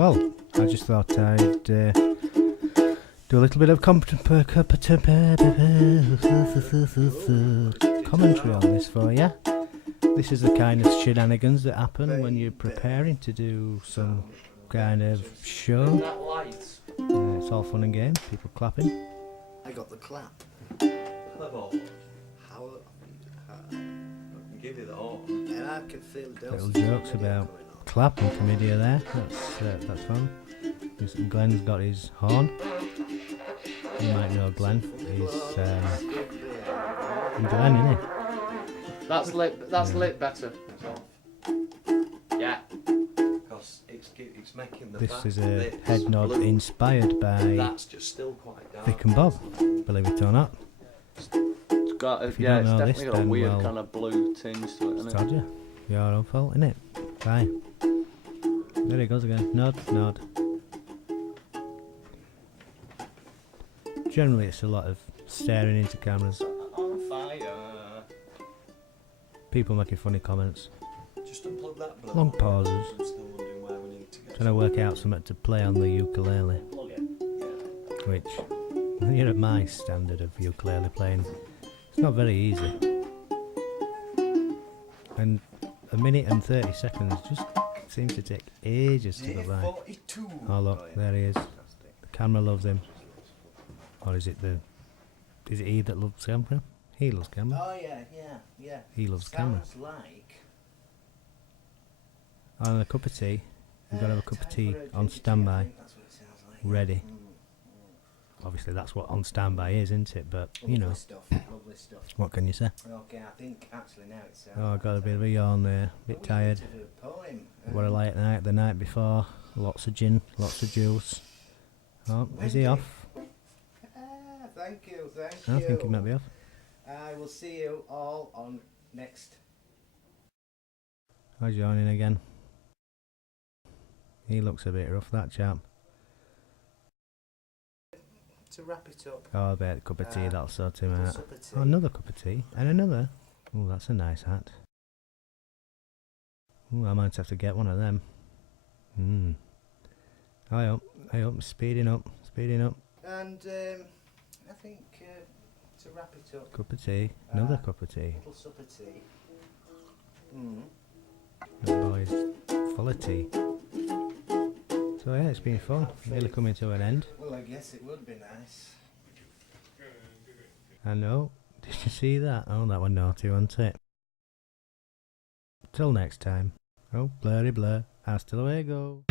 Well, I just thought I'd do a little bit of commentary on this for you. This is the kind of shenanigans that happen when you're preparing to do some kind of show. It's all fun and games, people clapping. I got the clap. How? I can give you the horn. And I can feel Little jokes about clap and comedy there. That's fun. Glenn's got his horn. You might know Glenn. He's Glenn, isn't he? That's lit better. Yeah. Because it's making the This is a head nod inspired by That's just still quite dark. Vic and Bob, believe it or not. It's got If you yeah, don't it's know definitely this, got a then, weird well, kind of blue tinge to it, isn't Told it? you. Your own fault, innit? Bye. There he goes again. Nod, nod. Generally, it's a lot of staring into cameras. On fire. People making funny comments. Just unplug that blow. Long pauses. I'm still wondering where we need to go. Trying to work out something to play on the ukulele. Plug it. Which, you know, my standard of ukulele playing, it's not very easy. And a minute and 30 seconds just seems to take ages to go by. 42. Oh look, there he is. The camera loves him. Or is it he that loves camera? He loves camera. Oh yeah. He loves camera. Sounds like. And a cup of tea. We've got to have a cup of Time tea for a on drink of tea, I standby, think that's what it sounds like. ready. Obviously that's what on standby is, isn't it? But, you know, Lovely stuff. what can you say? Okay, I think actually now it sounds. Oh, I've got a bit of a yawn there, a bit tired. What a late night the night before. Lots of gin, lots of juice. Oh, is he off? Thank you. I think he might be off. I will see you all on next. How's yawning again? He looks a bit rough, that chap. To wrap it up. Oh, I bet a cup of tea, that'll sort him out. Supper tea. Oh, another cup of tea. And another. Oh, that's a nice hat. Oh, I might have to get one of them. High up, speeding up. And I think to wrap it up. Cup of tea, another cup of tea. Little supper tea. That boy's full of tea. So yeah, it's been fun. Nearly coming to an end. Well, I guess it would be nice. I know. Did you see that? Oh, that was naughty, wasn't it? Till next time. Oh, blurry blur. Hasta luego.